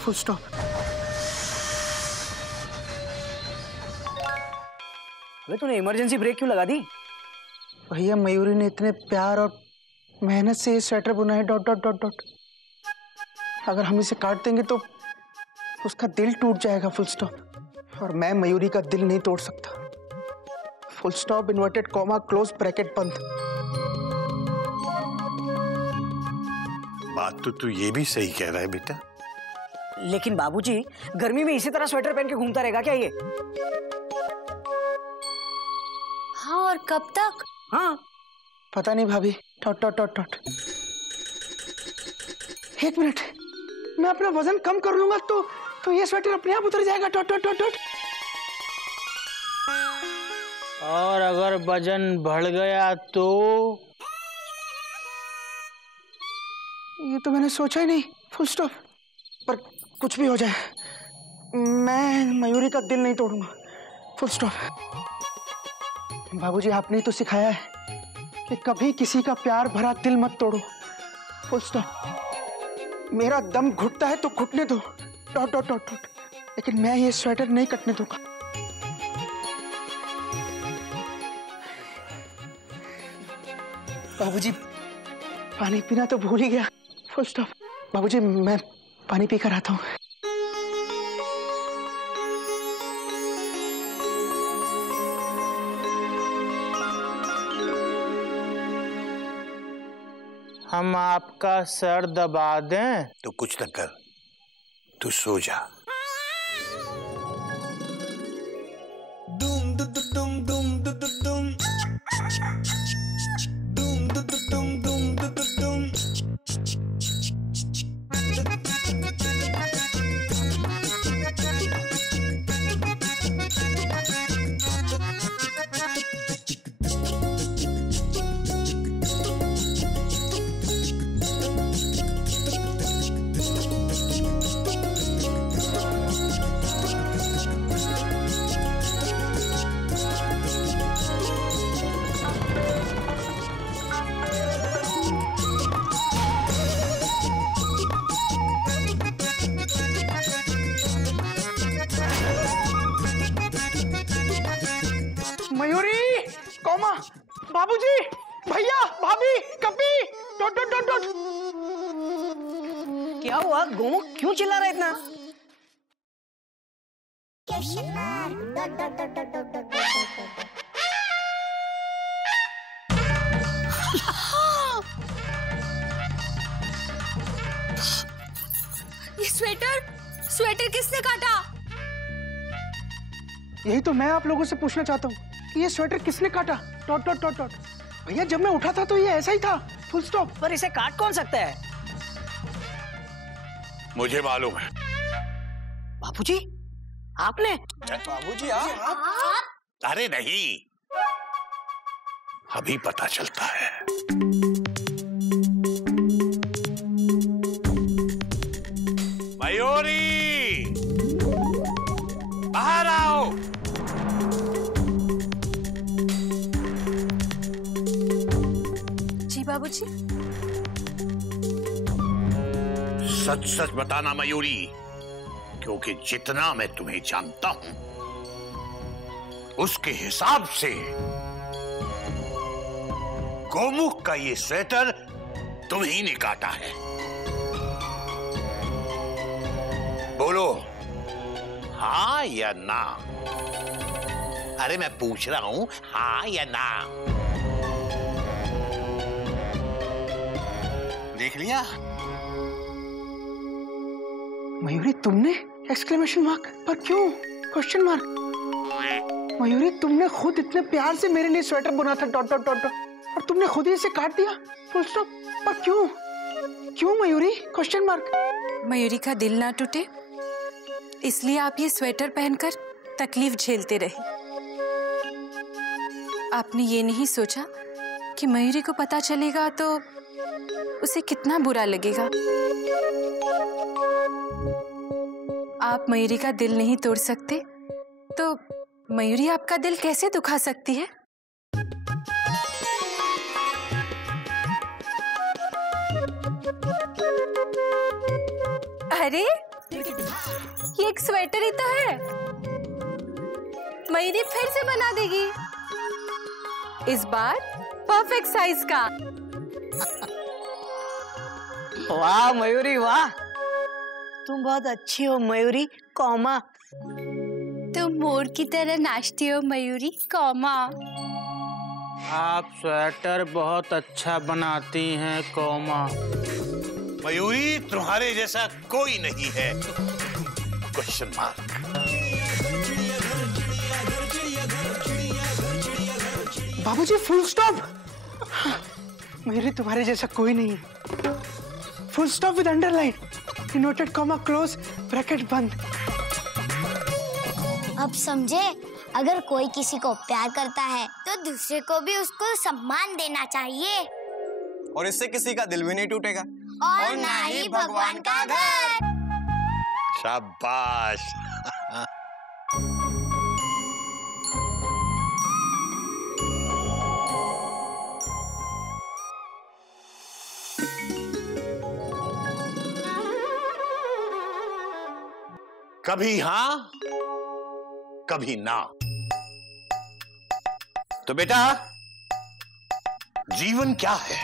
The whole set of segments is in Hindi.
Full stop. अबे तूने इमरजेंसी ब्रेक क्यों लगा दी? भैया मयूरी ने इतने प्यार और मेहनत से ये स्वेटर बुना है, डॉट डॉट डॉट डॉट। अगर हम इसे काट देंगे तो उसका दिल टूट जाएगा, फुल स्टॉप। और मैं मयूरी का दिल नहीं तोड़ सकता। Full stop, inverted comma, close bracket बंद। बात तो तू ये भी सही कह रहा है बेटा। लेकिन बाबूजी, गर्मी में इसी तरह स्वेटर पहन के घूमता रहेगा क्या ये? हाँ, और कब तक? हाँ पता नहीं भाभी, डॉट डॉट डॉट डॉट। एक मिनट, मैं अपना वजन कम कर लूंगा तो ये स्वेटर अपने आप उतर जाएगा, डॉट डॉट डॉट डॉट। और अगर वजन बढ़ गया तो? ये तो मैंने सोचा ही नहीं, फुल स्टॉप। पर कुछ भी हो जाए, मैं मयूरी का दिल नहीं तोड़ूंगा, फुल स्टॉप। बाबूजी, आपने ही तो सिखाया है कि कभी किसी का प्यार भरा दिल मत तोड़ो, फुल स्टॉप। मेरा दम घुटता है तो घुटने दो, डॉट डॉट डॉट डॉट। लेकिन मैं ये स्वेटर नहीं कटने दूंगा। बाबूजी, पानी पीना तो भूल ही गया, फुल स्टॉप। बाबूजी, मैं पानी पी कर आता हूँ। हम आपका सर दबा दें? तो कुछ न कर, तू सो जा। दुम दुम दुम दुम दुम दुम दुम दुम दुम दुम। मयूरी, कॉमा, बाबूजी, भैया, भाभी, कपी, डॉट डॉट डॉट डॉट। क्या हुआ गोमू, क्यों चिल्ला रहा है इतना? ये स्वेटर किसने काटा? यही तो मैं आप लोगों से पूछना चाहता हूँ कि ये स्वेटर किसने काटा, डॉट डॉट डॉट डॉट। भैया, जब मैं उठा था तो ये ऐसा ही था, फुल स्टॉप। पर इसे काट कौन सकता है? मुझे मालूम है। बाबूजी, आपने? बाबूजी आप? अरे नहीं, अभी पता चलता है। मयूरी, बाहर आओ। जी बाबूजी। सच सच बताना मयूरी, क्योंकि जितना मैं तुम्हें जानता हूं उसके हिसाब से गोमुख का ये स्वेटर तुम ही ने काटा है। बोलो हाँ या ना? अरे मैं पूछ रहा हूं, हाँ या ना? देख लिया? मयूरी, तुमने? Exclamation mark. पर क्यों? Question mark. मयूरी, तुमने खुद इतने प्यार से मेरे लिए स्वेटर बुना था, डॉट डॉट डॉट डॉट, और तुमने खुद ही इसे काट दिया, फुल स्टॉप। पर क्यों? क्यों मयूरी? Question mark. मयूरी का दिल ना टूटे इसलिए आप ये स्वेटर पहनकर तकलीफ झेलते रहे। आपने ये नहीं सोचा कि मयूरी को पता चलेगा तो उसे कितना बुरा लगेगा। आप मयूरी का दिल नहीं तोड़ सकते तो मयूरी आपका दिल कैसे दुखा सकती है? अरे ये एक स्वेटर ही तो है। मयूरी फिर से बना देगी, इस बार परफेक्ट साइज का। वाह मयूरी वाह, तुम बहुत अच्छी हो मयूरी कौमा। तुम मोर की तरह नाचती हो मयूरी कौमा। आप स्वेटर बहुत अच्छा बनाती हैं कौमा। मयूरी तुम्हारे जैसा कोई नहीं है। Question mark. बाबूजी फुल स्टॉप। मयूरी तुम्हारे जैसा कोई नहीं है। Full stop with underline, inverted comma, close bracket बंद। अब समझे, अगर कोई किसी को प्यार करता है तो दूसरे को भी उसको सम्मान देना चाहिए, और इससे किसी का दिल भी नहीं टूटेगा, और ना ही भगवान का घर। शाबाश। कभी हाँ कभी ना। तो बेटा जीवन क्या है?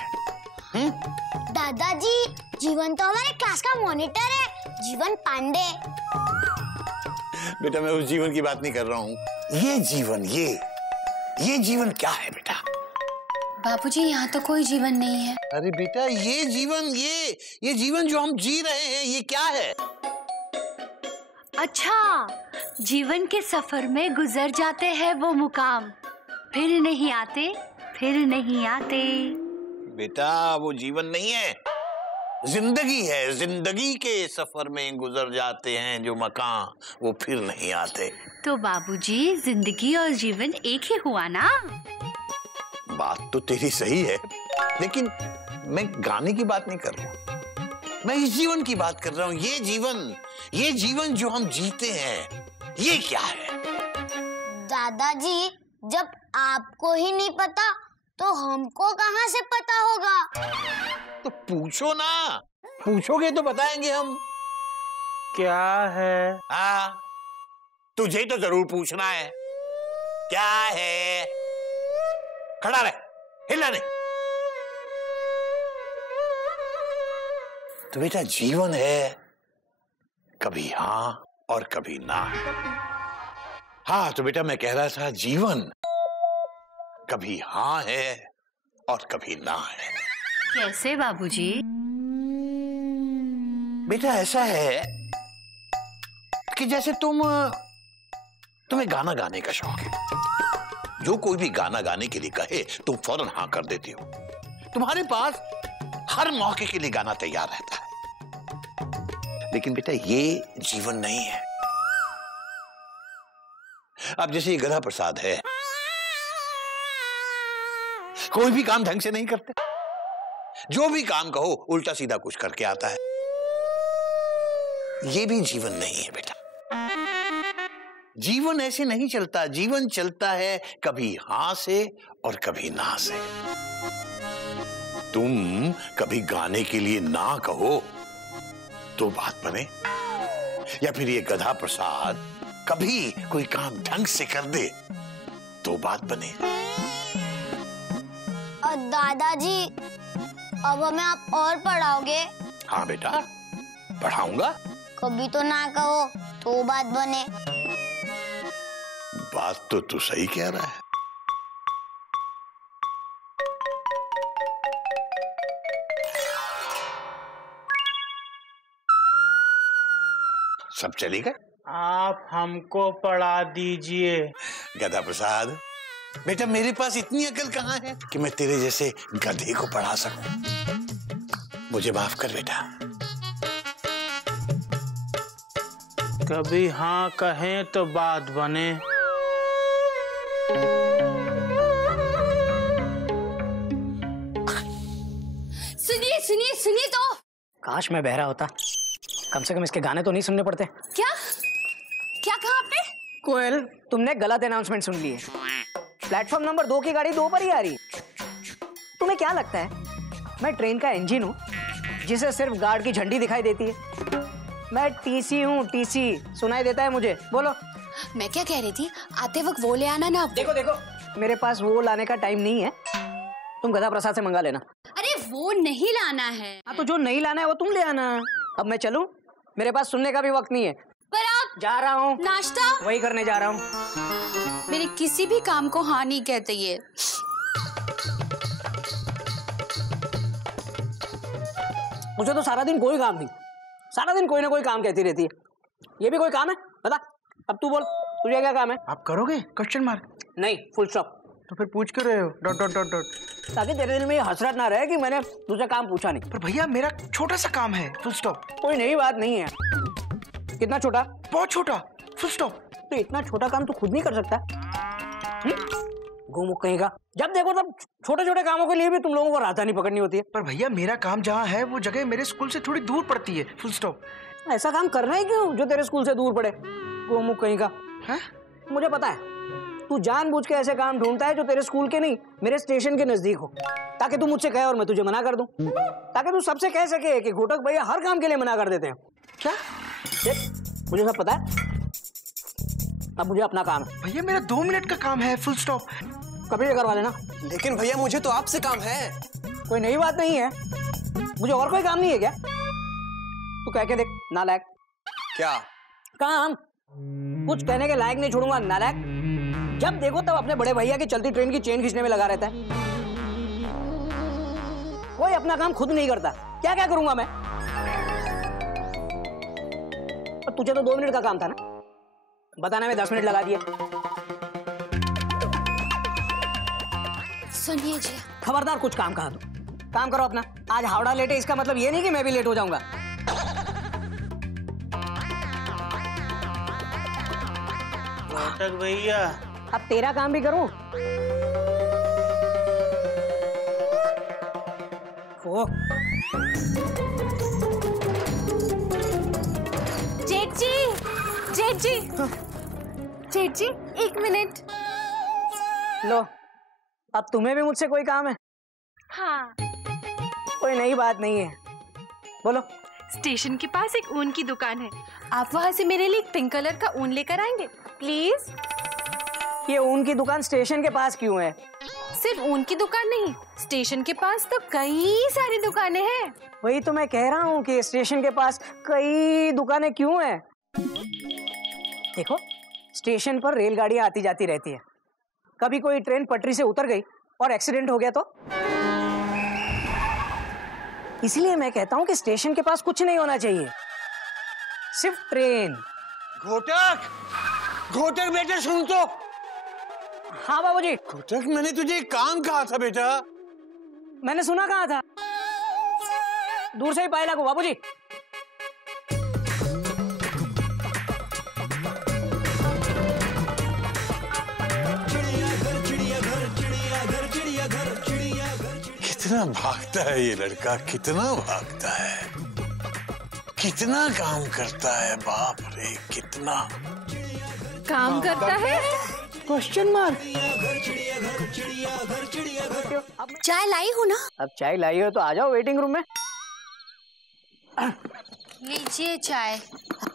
दादाजी, जीवन तो हमारे क्लास का मॉनिटर है, जीवन पांडे। बेटा मैं उस जीवन की बात नहीं कर रहा हूं। ये जीवन, ये जीवन क्या है बेटा? बाबूजी यहाँ तो कोई जीवन नहीं है। अरे बेटा ये जीवन, ये जीवन जो हम जी रहे हैं, ये क्या है? अच्छा, जीवन के सफर में गुजर जाते हैं वो मुकाम, फिर नहीं आते, फिर नहीं आते। बेटा वो जीवन नहीं है, जिंदगी है। जिंदगी के सफर में गुजर जाते हैं जो मकाम, वो फिर नहीं आते। तो बाबूजी जिंदगी और जीवन एक ही हुआ ना? बात तो तेरी सही है, लेकिन मैं गाने की बात नहीं कर रहा हूँ, मैं इस जीवन की बात कर रहा हूँ। ये जीवन जो हम जीते हैं, ये क्या है? दादाजी, जब आपको ही नहीं पता तो हमको कहाँ से पता होगा? तो पूछो ना, पूछोगे तो बताएंगे हम। क्या है? हाँ, तुझे तो जरूर पूछना है। क्या है? खड़ा रहे, हिला नहीं। तो बेटा जीवन है कभी हाँ और कभी ना। हाँ तो बेटा मैं कह रहा था जीवन कभी हाँ है और कभी ना है। कैसे बाबूजी? बेटा ऐसा है कि जैसे तुम्हें गाना गाने का शौक है। जो कोई भी गाना गाने के लिए कहे तुम फौरन हाँ कर देती हो। तुम्हारे पास हर मौके के लिए गाना तैयार रहता है। लेकिन बेटा ये जीवन नहीं है। अब जैसे ये गधा प्रसाद है, कोई भी काम ढंग से नहीं करते। जो भी काम कहो उल्टा सीधा कुछ करके आता है। ये भी जीवन नहीं है बेटा। जीवन ऐसे नहीं चलता। जीवन चलता है कभी हाँ से और कभी ना से। तुम कभी गाने के लिए ना कहो तो बात बने, या फिर ये गधा प्रसाद कभी कोई काम ढंग से कर दे तो बात बने। और दादाजी, अब हमें आप और पढ़ाओगे? हाँ बेटा पढ़ाऊंगा। कभी तो ना कहो तो बात बने। बात तो तू सही कह रहा है। सब चलेगा। आप हमको पढ़ा दीजिए। गधा प्रसाद, बेटा मेरे पास इतनी अकल कहाँ है कि मैं तेरे जैसे गधे को पढ़ा सकूं। मुझे माफ कर बेटा। कभी हाँ कहें तो बात बने। सुनिए सुनिए सुनिए तो। काश मैं बहरा होता, कम से कम इसके गाने तो नहीं सुनने पड़ते। क्या क्या कहा आपने? कोयल, तुमने गलत अनाउंसमेंट सुन ली है। प्लेटफॉर्म नंबर 2 की गाड़ी 2 पर ही आ रही। तुम्हें क्या लगता है मैं ट्रेन का इंजन हूँ जिसे सिर्फ गार्ड की झंडी दिखाई देती है? मैं टीसी हूँ, टीसी। सुनाई देता है मुझे, बोलो। मैं क्या कह रही थी, आते वक्त वो ले आना ना। देखो देखो, मेरे पास वो लाने का टाइम नहीं है, तुम गधा प्रसाद से मंगा लेना। अरे वो नहीं लाना है। हाँ तो जो नहीं लाना है वो तुम ले आना। अब मैं चलूं? मेरे पास सुनने का भी वक्त नहीं है। पर आप जा रहा हूँ, नाश्ता वही करने जा रहा हूँ। मेरे किसी भी काम को हाँ नहीं कहते ये। मुझे तो सारा दिन कोई काम नहीं, सारा दिन कोई ना कोई काम कहती रहती है। ये भी कोई काम है? बता, अब तू बोल, तुझे क्या काम है? आप करोगे? Question mark. नहीं, फुल स्टॉप। तो फिर पूछ क्यों रहे हो? Dot dot dot dot. ताकि तेरे दिल में ये हसरत ना रहे कि मैंने तुझसे काम पूछा नहीं। पर भैया मेरा छोटा सा काम है, फुल स्टॉप। कोई नई बात नहीं है। कितना छोटा? बहुत छोटा, फुल स्टॉप। तो इतना छोटा काम तू खुद नहीं कर सकता? गोमुख कहेगा, जब देखो तब छोटे छोटे कामों के लिए भी तुम लोगों को राजधानी पकड़नी होती है। पर भैया मेरा काम जहाँ है वो जगह मेरे स्कूल से थोड़ी दूर पड़ती है, फुल स्टॉप। ऐसा काम करना ही क्यों जो तेरे स्कूल से दूर पड़े? गोमुख कहेगा। है? मुझे पता है, तू जानबूझ के ऐसे काम ढूंढता है जो तेरे स्कूल के नहीं, मेरे स्टेशन के नजदीक हो, ताकि तू मुझसे कहे और मैं तुझे मना कर दूं, ताकि तू सबसे कह सके कि घोटक भैया हर काम के लिए मना कर देते हैं। क्या? देख, मुझे सब पता है। अब मुझे अपना काम है। भैया मेरा 2 मिनट का काम है, फुल स्टॉप। कभी करवा लेना। लेकिन भैया मुझे तो आपसे काम है। कोई नई बात नहीं है, मुझे और कोई काम नहीं है क्या? तू कह के देख, नालायक। क्या काम? कुछ कहने के लायक नहीं छोड़ूंगा, नालायक। जब देखो तब अपने बड़े भैया की चलती ट्रेन की चेन खींचने में लगा रहता है। कोई अपना काम खुद नहीं करता, क्या क्या करूंगा मैं? और तुझे तो 2 मिनट का काम था ना, बताने में 10 मिनट लगा दिए। सुनिए जी, खबरदार कुछ काम कहा तू। काम करो अपना। आज हावड़ा लेट है, इसका मतलब ये नहीं कि मैं भी लेट हो जाऊंगा। घोटक भैया, अब तेरा काम भी करूं? ओ, जेठ जी, जेठ जी, जेठ जी, 1 मिनट। लो, अब तुम्हें भी मुझसे कोई काम है? हाँ, कोई नई बात नहीं है, बोलो। स्टेशन के पास एक ऊन की दुकान है, आप वहाँ से मेरे लिए एक पिंक कलर का ऊन लेकर आएंगे प्लीज? ये ऊन की दुकान स्टेशन के पास क्यों है? सिर्फ ऊन की दुकान नहीं, स्टेशन के पास तो कई सारी दुकानें हैं। वही तो मैं कह रहा हूँ कि स्टेशन के पास कई दुकानें क्यों हैं? देखो, स्टेशन पर रेलगाड़ियां आती जाती रहती है। कभी कोई ट्रेन पटरी से उतर गई और एक्सीडेंट हो गया तो? इसलिए मैं कहता हूँ कि स्टेशन के पास कुछ नहीं होना चाहिए, सिर्फ ट्रेन। घोटक, घोटक बेटा सुन तो। हाँ बाबूजी। घोटक, मैंने तुझे एक काम कहा था बेटा। मैंने सुना कहा था, दूर से ही पाए लागू बाबूजी। कितना भागता है ये लड़का, कितना भागता है, कितना काम करता है, बाप रे कितना काम करता है? Question mark. चाय लाई हो ना? अब चाय लाई हो तो आ जाओ वेटिंग रूम में। लीजिए चाय।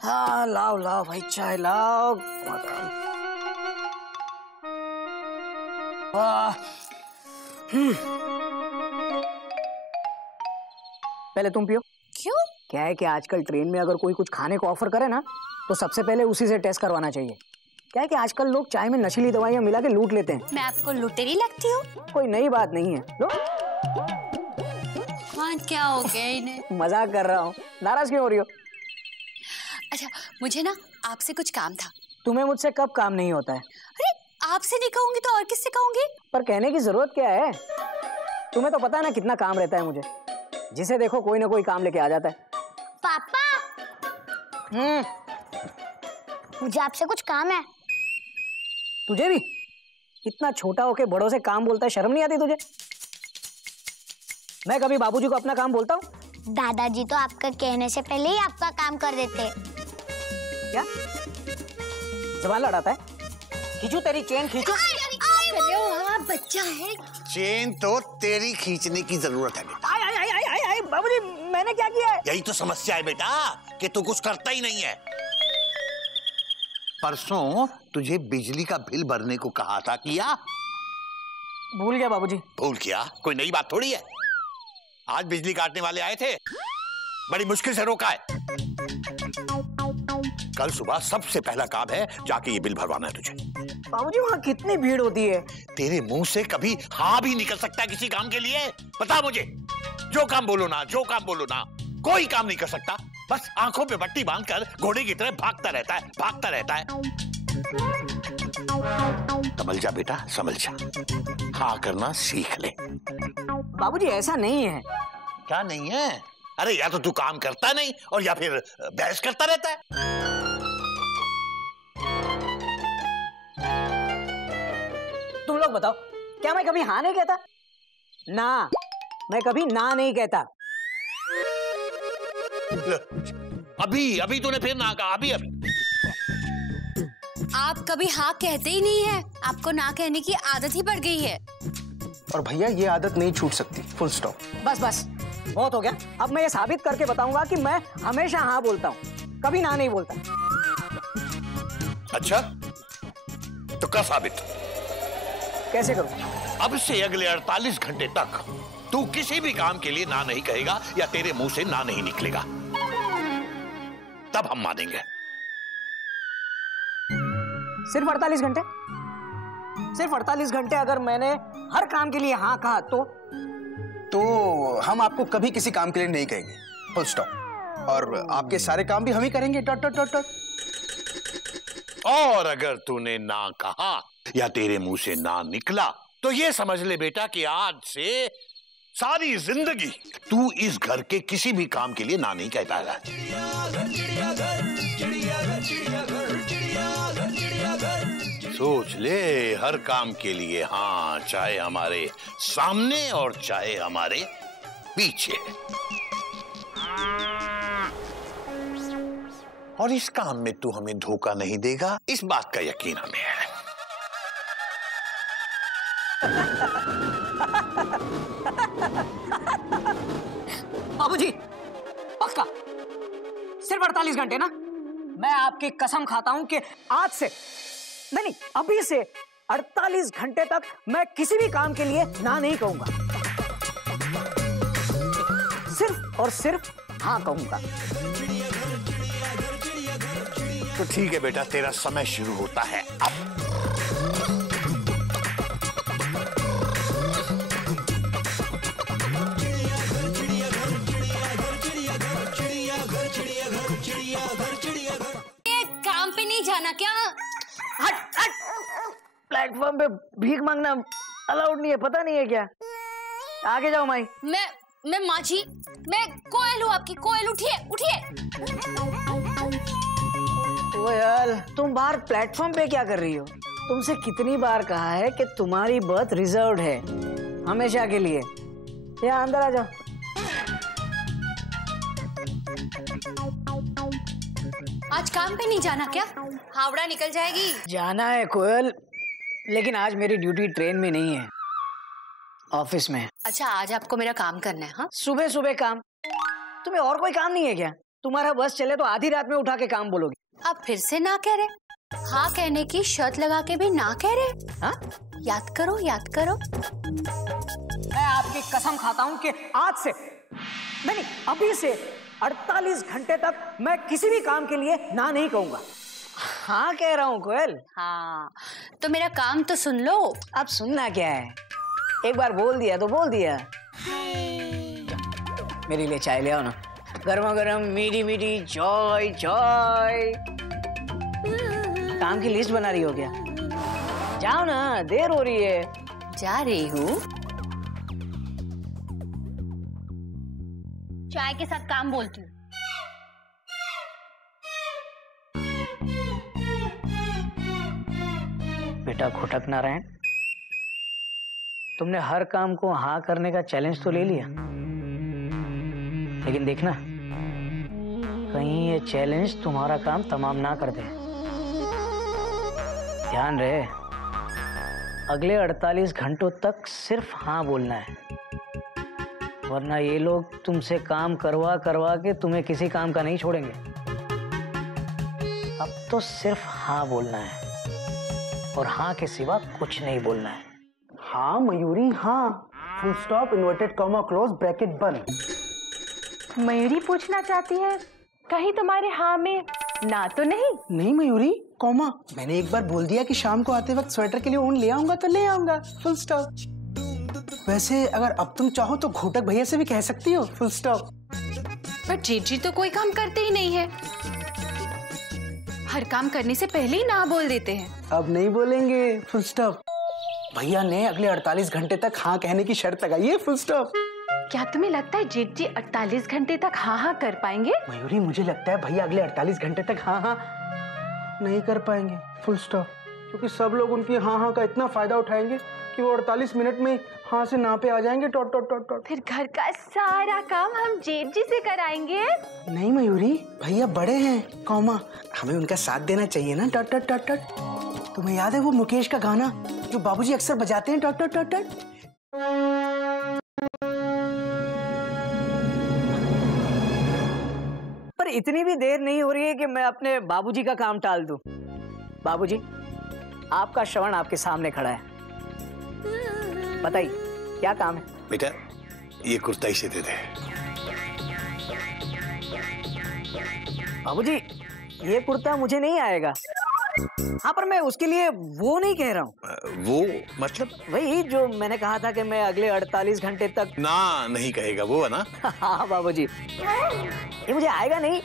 हाँ लाओ लाओ भाई, चाय लाओ। पहले तुम पियो। क्यों? क्या है कि आजकल ट्रेन में अगर कोई कुछ खाने को ऑफर करे ना, तो सबसे पहले उसी से टेस्ट करवाना चाहिए। क्या है कि आजकल लोग चाय में नशीली दवाइयां मिला के लूट लेते हैं। मैं आपको लुटेरी लगती हूँ? कोई नई बात नहीं है। लो, हाँ क्या हो गया इन्हें? मजाक कर रहा हूँ, नाराज क्यों हो रही हो? अच्छा, मुझे ना आपसे कुछ काम था। तुम्हें मुझसे कब काम नहीं होता है? अरे आपसे नहीं कहूंगी तो और किससे कहूंगी? पर कहने की जरूरत क्या है? तुम्हें तो पता है ना कितना काम रहता है मुझे, जिसे देखो कोई ना कोई काम लेके आ जाता है। पापा, मुझे आपसे कुछ काम है। तुझे भी? इतना छोटा होके बड़ों से काम बोलता है, शर्म नहीं आती तुझे? मैं कभी बाबूजी को अपना काम बोलता हूँ? दादाजी तो आपका कहने से पहले ही आपका काम कर देते। क्या जबान लड़ाता है? खींचू तेरी चेन, खींचू। आप बच्चा है। चेन तो तेरी खींचने की जरूरत है बेटा। बाबूजी मैंने क्या किया है? यही तो समस्या है बेटा, कि तू कुछ करता ही नहीं है। परसों तुझे बिजली का बिल भरने को कहा था, किया? भूल गया बाबूजी। भूल गया? कोई नई बात थोड़ी है। आज बिजली काटने वाले आए थे, बड़ी मुश्किल से रोका है। कल सुबह सबसे पहला काम है जाके ये बिल भरवाना है तुझे। बाबूजी वहाँ कितनी भीड़ होती है। तेरे मुंह से कभी हाँ भी निकल सकता है किसी काम के लिए? बता मुझे। जो काम बोलो ना, जो काम बोलो ना, कोई काम नहीं कर सकता। बस आंखों पे पट्टी बांधकर घोड़े की तरह भागता रहता है, भागता रहता है। संभल जा बेटा, संभल जा। हाँ करना सीख ले। बाबूजी ऐसा नहीं है। क्या नहीं है? अरे या तो तू काम करता नहीं और या फिर बहस करता रहता है। तुम लोग बताओ, क्या मैं कभी हाँ नहीं कहता? ना, मैं कभी ना नहीं कहता। अभी तूने फिर ना कहा। अभी आप कभी हाँ कहते ही नहीं है, आपको ना कहने की आदत ही पड़ गई है। और भैया ये आदत नहीं छूट सकती, फुल स्टॉप। बस बस बहुत हो गया। अब मैं ये साबित करके बताऊंगा कि मैं हमेशा हाँ बोलता हूँ, कभी ना नहीं बोलता। अच्छा, तो कर साबित। कैसे करूँ? अब से अगले 48 घंटे तक तू किसी भी काम के लिए ना नहीं कहेगा या तेरे मुंह से ना नहीं निकलेगा, तब हम मानेंगे। सिर्फ 48 घंटे? सिर्फ 48 घंटे अगर मैंने हर काम के लिए हाँ कहा तो हम आपको कभी किसी काम के लिए नहीं कहेंगे, फुल स्टॉप। और आपके सारे काम भी हम ही करेंगे, डॉट डॉट डॉट डॉट। और अगर तूने ना कहा या तेरे मुंह से ना निकला तो ये समझ ले बेटा कि आज से सारी जिंदगी तू इस घर के किसी भी काम के लिए ना नहीं कह पाएगा। सोच ले, हर काम के लिए हाँ, चाहे हमारे सामने और चाहे हमारे पीछे। और इस काम में तू हमें धोखा नहीं देगा, इस बात का यकीन हमें है। बाबूजी पक्का सिर्फ 48 घंटे ना? मैं आपकी कसम खाता हूं कि आज से नहीं अभी से 48 घंटे तक मैं किसी भी काम के लिए ना नहीं कहूंगा, सिर्फ और सिर्फ हाँ कहूंगा। तो ठीक है बेटा, तेरा समय शुरू होता है अब। काम पे नहीं जाना क्या? हट हट, प्लेटफॉर्म पे भीख मांगना अलाउड नहीं है, पता नहीं है क्या? आगे जाओ माई। मैं माची, मैं कोयल हूँ आपकी, कोयल। उठिए उठिए। ओ यार, तुम बाहर प्लेटफॉर्म पे क्या कर रही हो? तुमसे कितनी बार कहा है कि तुम्हारी बर्थ रिजर्व्ड है हमेशा के लिए। यहाँ अंदर आ जाओ। आज काम पे नहीं जाना क्या? हावड़ा निकल जाएगी। जाना है कोयल, लेकिन आज मेरी ड्यूटी ट्रेन में नहीं है, ऑफिस में। अच्छा, आज आपको मेरा काम करना है? हाँ, सुबह सुबह काम? तुम्हें और कोई काम नहीं है क्या? तुम्हारा बस चले तो आधी रात में उठा के काम बोलोगे। आप फिर से ना कह रहे? हाँ कहने की शर्त लगा के भी ना कह रहे? हाँ? याद करो, याद करो। मैं आपकी कसम खाता हूँ कि आज से नहीं अभी से 48 घंटे तक मैं किसी भी काम के लिए ना नहीं कहूंगा। हाँ कह रहा हूँ कोयल। हाँ, तो मेरा काम तो सुन लो। अब सुनना क्या है? एक बार बोल दिया तो बोल दिया। मेरे लिए चाय ले आओ ना, गर्मा गर्म मीठी मीठी चाय। चाय काम की लिस्ट बना रही हो क्या? जाओ ना, देर हो रही है। जा रही हूँ। चाय के साथ काम बोलती हूँ। बेटा घोटक नारायण, तुमने हर काम को हाँ करने का चैलेंज तो ले लिया, लेकिन देखना कहीं ये चैलेंज तुम्हारा काम तमाम ना कर दे। ध्यान रहे, अगले 48 घंटों तक सिर्फ हाँ बोलना है, वरना ये लोग तुमसे काम करवा करवा के तुम्हें किसी काम का नहीं छोड़ेंगे। अब तो सिर्फ हाँ बोलना है और हाँ के सिवा कुछ नहीं बोलना है। हाँ मयूरी हाँ, full stop, inverted comma, close bracket बंद। मयूरी पूछना चाहती है, कहीं तुम्हारे हाँ में ना तो नहीं? नहीं मयूरी, कॉमा। मैंने एक बार बोल दिया कि शाम को आते वक्त स्वेटर के लिए ऊन ले आऊंगा तो ले आऊंगा, फुल स्टॉप। वैसे अगर अब तुम चाहो तो घोटक भैया से भी कह सकती हो, फुल स्टॉप। पर जेठी तो कोई काम करते ही नहीं है, हर काम करने से पहले ही ना बोल देते हैं। अब नहीं बोलेंगे, फुल स्टॉप। भैया ने अगले 48 घंटे तक हाँ कहने की शर्त लगाई है, फुल स्टॉप। क्या तुम्हें लगता है जेठ जी 48 घंटे तक हाँ हाँ कर पाएंगे? मयूरी मुझे लगता है भैया अगले 48 घंटे तक हाँ हाँ नहीं कर पाएंगे, फुल स्टॉप। क्योंकि सब लोग उनकी हाँ हाँ का इतना फायदा उठाएंगे कि वो 48 मिनट में हाँ से ना पे आ जाएंगे, डॉट डॉट डॉट डॉट। फिर घर का सारा काम हम जेठ जी से कराएंगे। नहीं मयूरी, भैया बड़े हैं, कॉमा, हमें उनका साथ देना चाहिए ना, डॉट डॉट डॉट डॉट। तुम्हें याद है वो मुकेश का गाना जो बाबूजी अक्सर बजाते हैं, डॉट डॉट डॉट डॉट? पर इतनी भी देर नहीं हो रही है कि मैं अपने बाबूजी का काम टाल दूं। बाबूजी, आपका श्रवण आपके सामने खड़ा है, बताइए क्या काम है? बेटा ये कुर्ता इसे दे दे। बाबूजी ये कुर्ता मुझे नहीं आएगा। हाँ पर मैं उसके लिए वो नहीं कह रहा हूँ। वो मतलब? वही जो मैंने कहा था कि मैं अगले 48 घंटे तक ना नहीं कहेगा, वो है ना? हाँ बाबूजी, ये मुझे आएगा नहीं,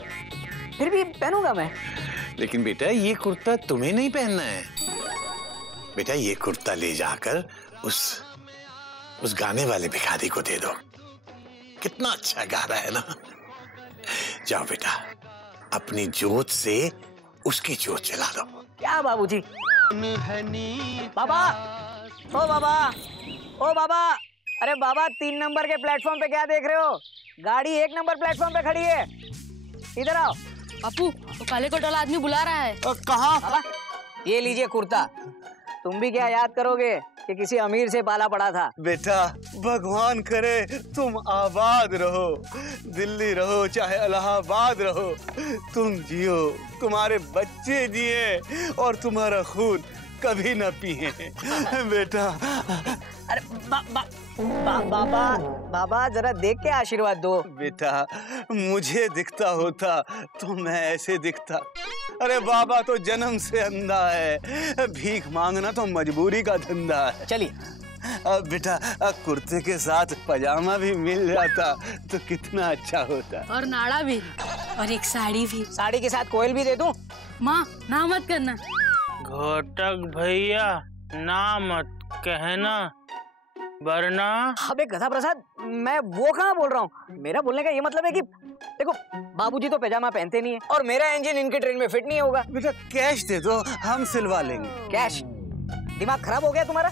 फिर भी पहनूंगा मैं। लेकिन बेटा ये कुर्ता तुम्हें नहीं पहनना है। बेटा ये कुर्ता ले जाकर उस गाने वाले भिखारी को दे दो, कितना अच्छा गा रहा है ना। जाओ बेटा अपनी जोत से उसकी जोत जला दो। क्या बाबूजी? बाबा, ओ बाबा, ओ बाबा, अरे बाबा 3 नंबर के प्लेटफॉर्म पे क्या देख रहे हो? गाड़ी 1 नंबर प्लेटफॉर्म पे खड़ी है, इधर आओ। बापू, वो काले कोट वाला आदमी बुला रहा है। कहाँ? बाबा ये लीजिए कुर्ता, तुम भी क्या याद करोगे कि किसी अमीर से पाला पड़ा था? बेटा भगवान करे तुम आबाद रहो, दिल्ली रहो चाहे इलाहाबाद रहो, तुम जियो, तुम्हारे बच्चे जिए और तुम्हारा खून कभी न पिए। बेटा अरे बाबा जरा देख के आशीर्वाद दो। बेटा मुझे दिखता होता तो मैं ऐसे दिखता। अरे बाबा तो जन्म से अंधा है, भीख मांगना तो मजबूरी का धंधा है। चलिए बेटा कुर्ते के साथ पजामा भी मिल जाता तो कितना अच्छा होता। और नाड़ा भी, और एक साड़ी भी। साड़ी के साथ कोयल भी दे दूं? माँ ना मत करना। घोटक भैया ना मत कहना, वरना। अबे गधा प्रसाद, मैं वो कहाँ बोल रहा हूँ। मेरा बोलने का ये मतलब है कि देखो बाबूजी तो पैजामा पहनते नहीं है और मेरा इंजन इनके ट्रेन में फिट नहीं होगा। बेटा कैश दे दो, हम सिलवा लेंगे। कैश? दिमाग खराब हो गया तुम्हारा?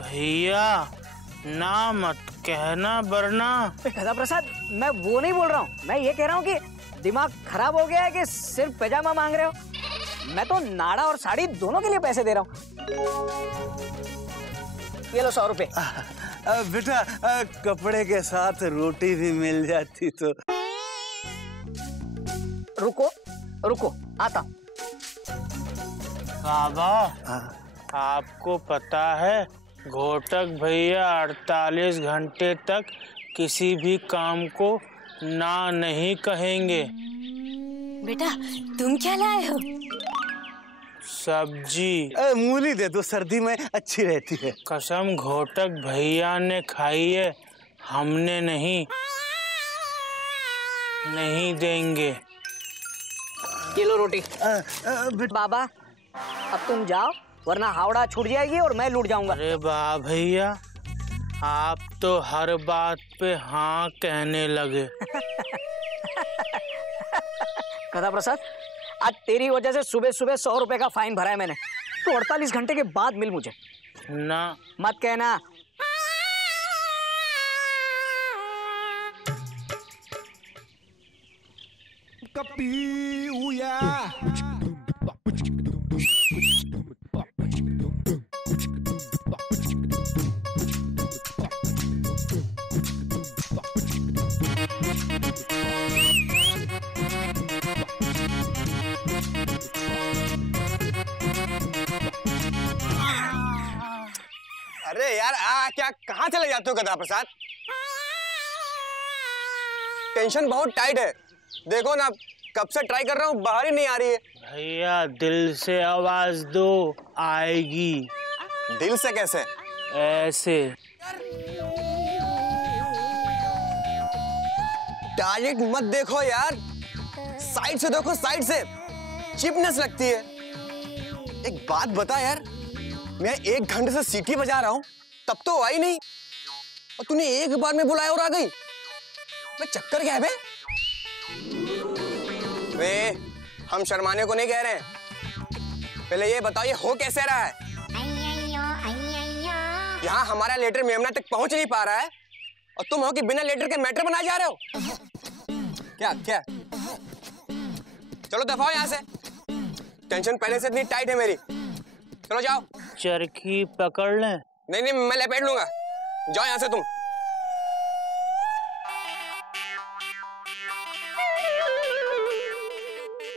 भैया ना मत कहना, वरना। गधा प्रसाद, मैं वो नहीं बोल रहा हूँ, मैं ये कह रहा हूँ कि दिमाग खराब हो गया है कि सिर्फ पैजामा मांग रहे हो? मैं तो नाड़ा और साड़ी दोनों के लिए पैसे दे रहा हूँ। ये लो 100 रुपए। बेटा कपड़े के साथ रोटी भी मिल जाती तो। रुको रुको, आता हूँ। बाबा आपको पता है घोटक भैया 48 घंटे तक किसी भी काम को ना नहीं कहेंगे। बेटा तुम क्या लाए हो? सब्जी। मूली दे दो, सर्दी में अच्छी रहती है। कसम घोटक भैया ने खाई है, हमने नहीं देंगे। ये लो रोटी। बाबा अब तुम जाओ वरना हावड़ा छूट जाएगी और मैं लूट जाऊंगा। अरे वाह भैया, आप तो हर बात पे हाँ कहने लगे। गधा प्रसाद, आज तेरी वजह से सुबह सुबह 100 रुपए का फाइन भरा है मैंने, तो 48 घंटे के बाद मिल मुझे। ना मत कहना। अबे यार क्या कहाँ चले जाते हो गधा प्रसाद? टेंशन बहुत टाइट है, देखो ना कब से ट्राई कर रहा हूँ, बाहर ही नहीं आ रही है। भैया दिल से आवाज दो, आएगी। दिल से कैसे? ऐसे। टारगेट मत देखो यार, साइड से देखो, साइड से चिपनेस लगती है। एक बात बता यार, मैं 1 घंटे से सीटी बजा रहा हूँ तब तो आई नहीं, और तूने एक बार में बुलाया और आ गई। मैं चक्कर क्या है बे? वे हम शर्माने को नहीं कह रहे हैं, पहले ये बताओ ये हो कैसे रहा है? यहाँ हमारा लेटर मेमना तक पहुंच नहीं पा रहा है और तुम हो कि बिना लेटर के मैटर बनाए जा रहे हो। क्या क्या? चलो दफाओ यहाँ से, टेंशन पहले से इतनी टाइट है मेरी। चलो जाओ। चरखी पकड़ लें? नहीं नहीं मैं लपेट लूंगा, जाओ यहाँ से तुम।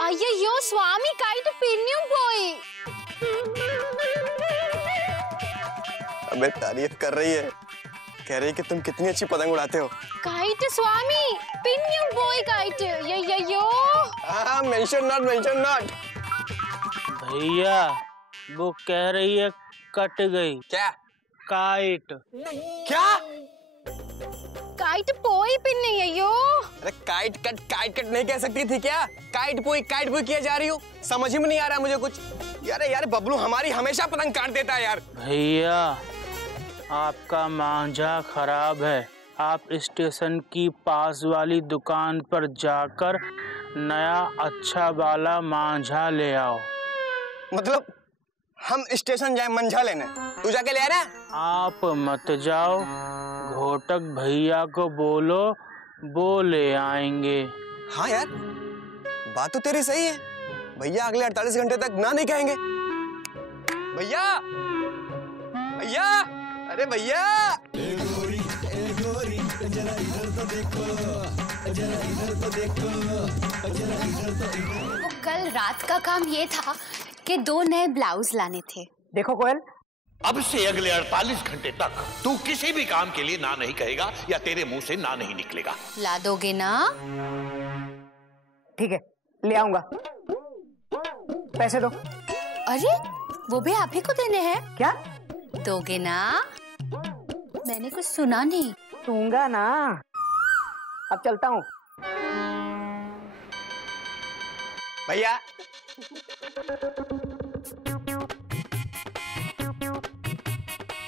अय्यो स्वामी काइट पिन्यू बोई। अबे तारीफ कर रही है, कह रही है कि तुम कितनी अच्छी पतंग उड़ाते हो। काइट स्वामी पिन्यू बोई काइट यो। हाँ मेंशन नॉट। भैया वो कह रही है कट गई। क्या? काइट। क्या? काइट पोई पिन्ने यो। अरे काइट कट नहीं कह सकती थी क्या? काइट पोई किया जा रही हो, समझ में नहीं आ रहा मुझे कुछ। यार बबलू हमारी हमेशा पतंग काट देता है यार। भैया आपका मांझा खराब है, आप स्टेशन की पास वाली दुकान पर जाकर नया अच्छा वाला मांझा ले आओ। मतलब हम स्टेशन जाए मंझा लेने, तू जाके ले आ रहा? आप मत जाओ, घोटक भैया को बोलो वो ले आएंगे। हाँ यार बात तो तेरी सही है, भैया अगले 48 घंटे तक ना नहीं कहेंगे। भैया भैया, अरे भैया। वो कल रात का काम ये था कि 2 नए ब्लाउज लाने थे। देखो कोयल, अब से अगले 48 घंटे तक तू किसी भी काम के लिए ना नहीं कहेगा या तेरे मुंह से ना नहीं निकलेगा। ला दोगे ना? ठीक है ले आऊंगा, पैसे दो। अरे वो भी आप ही को देने हैं? क्या दोगे ना? मैंने कुछ सुना नहीं। दूंगा ना, अब चलता हूँ। भैया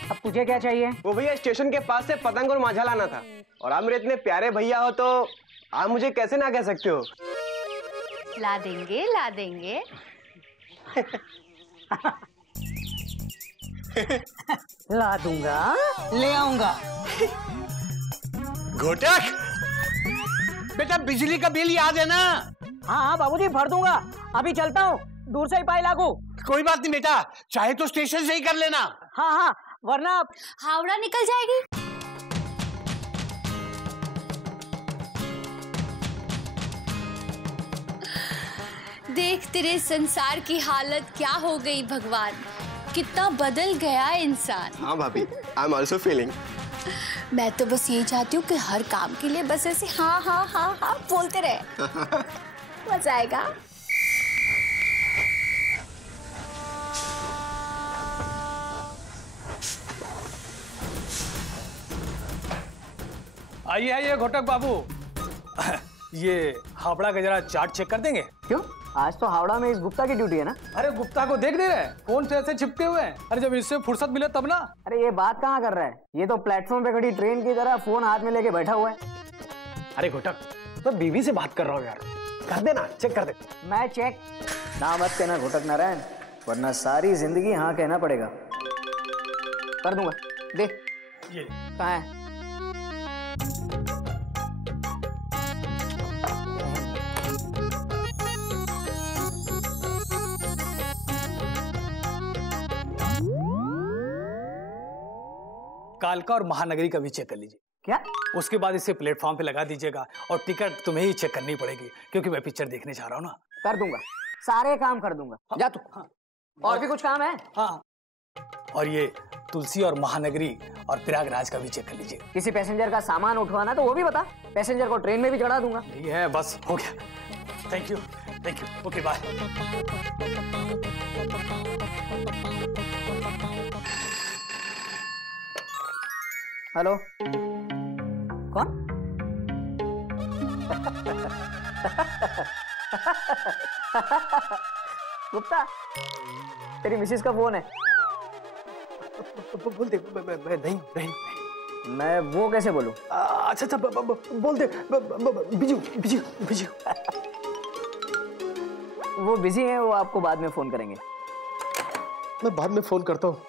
अब तुझे क्या चाहिए? वो भैया स्टेशन के पास से पतंग और मांझा लाना था, और आप मेरे इतने प्यारे भैया हो तो आप मुझे कैसे ना कह सकते हो। ला देंगे ला देंगे। ला दूंगा, ले आऊंगा। घोटक बेटा बिजली का बिल याद है ना? हाँ बाबूजी भर दूंगा, अभी चलता हूँ, दूर से ही पाई लागू। कोई बात नहीं बेटा, चाहे तो स्टेशन से ही कर लेना। हाँ वरना हावड़ा निकल जाएगी। देख तेरे संसार की हालत क्या हो गई भगवान, कितना बदल गया इंसान। हाँ भाभी, आई एम ऑल्सो फीलिंग। मैं तो बस यही चाहती हूँ कि हर काम के लिए बस ऐसे हाँ हाँ हाँ हाँ बोलते रहे। मजा आएगा। आइए घोटक बाबू, ये हावड़ा का जरा चार्ट चेक कर देंगे? क्यों? आज तो हावड़ा में इस गुप्ता की ड्यूटी है ना। अरे गुप्ता को देख नहीं रहे, फोन से ऐसे चिपके हुए हैं। अरे जब इससे फुर्सत मिले तब ना। अरे ये बात कहाँ कर रहा है, ये तो प्लेटफॉर्म पे खड़ी ट्रेन की तरह फोन हाथ में लेके बैठा हुआ है। अरे घोटक मैं बीवी से बात कर रहा हूँ यार, कर देना, चेक कर दे। मैं चेक ना मत कहना घोटक नारायण, वरना सारी जिंदगी हाँ कहना पड़ेगा। कर दूंगा, दे। ये कहाँ है? कालका और महानगरी का भी चेक कर लीजिए। क्या? उसके बाद इसे प्लेटफॉर्म पे लगा दीजिएगा, और टिकट तुम्हें ही चेक करनी पड़ेगी क्योंकि मैं पिक्चर देखने जा रहा हूँ ना। कर दूंगा, सारे काम कर दूंगा। जा तू। हाँ। और भी कुछ काम है? हाँ, और ये तुलसी और महानगरी और प्रयागराज का भी चेक कर लीजिए। किसी पैसेंजर का सामान उठवाना तो वो भी बता, पैसेंजर को ट्रेन में भी चढ़ा दूंगा। नहीं है, बस हो गया। Thank you, okay bye. Hello, कौन? गुप्ता, तेरी मिसेस का फोन है। बोल दे। नहीं। मैं वो कैसे बोलूं? अच्छा बोल दे। बिजी। वो बिजी है, वो आपको बाद में फोन करेंगे। मैं बाद में फोन करता हूँ।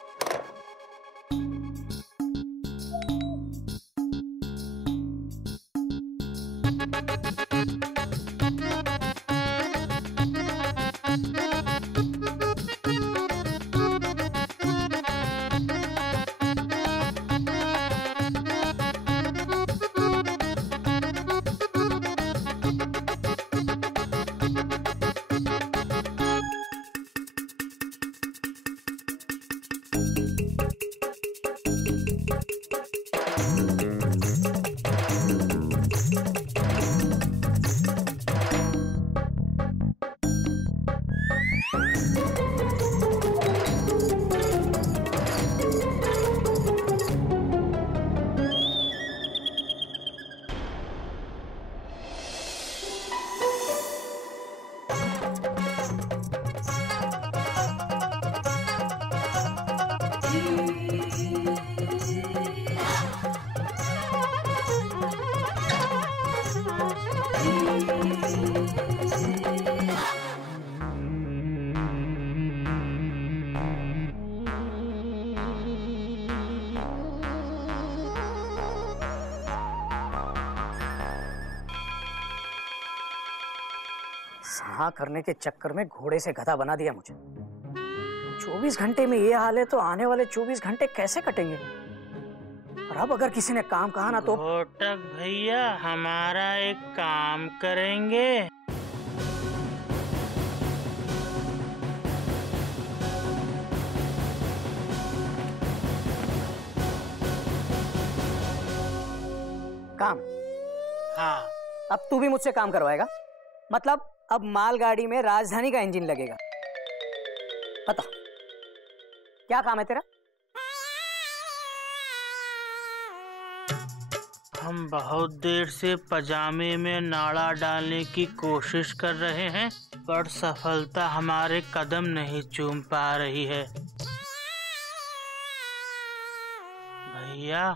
सहा करने के चक्कर में घोड़े से गधा बना दिया मुझे। 24 घंटे में ये हाल है तो आने वाले 24 घंटे कैसे कटेंगे? और अब अगर किसी ने काम कहा ना तो। घोटक भैया, हमारा एक काम करेंगे? काम? हाँ। अब तू भी मुझसे काम करवाएगा? मतलब अब मालगाड़ी में राजधानी का इंजन लगेगा। बता, क्या काम है तेरा? हम बहुत देर से पजामे में नाड़ा डालने की कोशिश कर रहे हैं, पर सफलता हमारे कदम नहीं चूम पा रही है। भैया,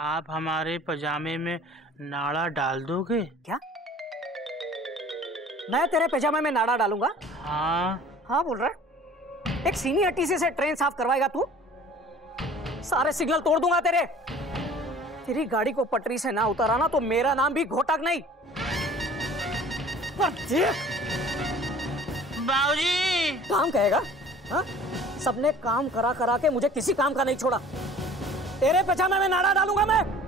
आप हमारे पजामे में नाड़ा डाल दोगे? क्या? मैं तेरे पजामे में नाड़ा डालूंगा? हाँ बोल रहा है। एक सीनियर टीसी से ट्रेन साफ करवाएगा तू? सारे सिग्नल तोड़ दूंगा तेरे। तेरी गाड़ी को पटरी से ना उतारा तो मेरा नाम भी घोटक नहीं। बाबूजी! काम कहेगा? हाँ? सबने काम करा करा के मुझे किसी काम का नहीं छोड़ा। तेरे पजामे में नाड़ा डालूंगा मैं।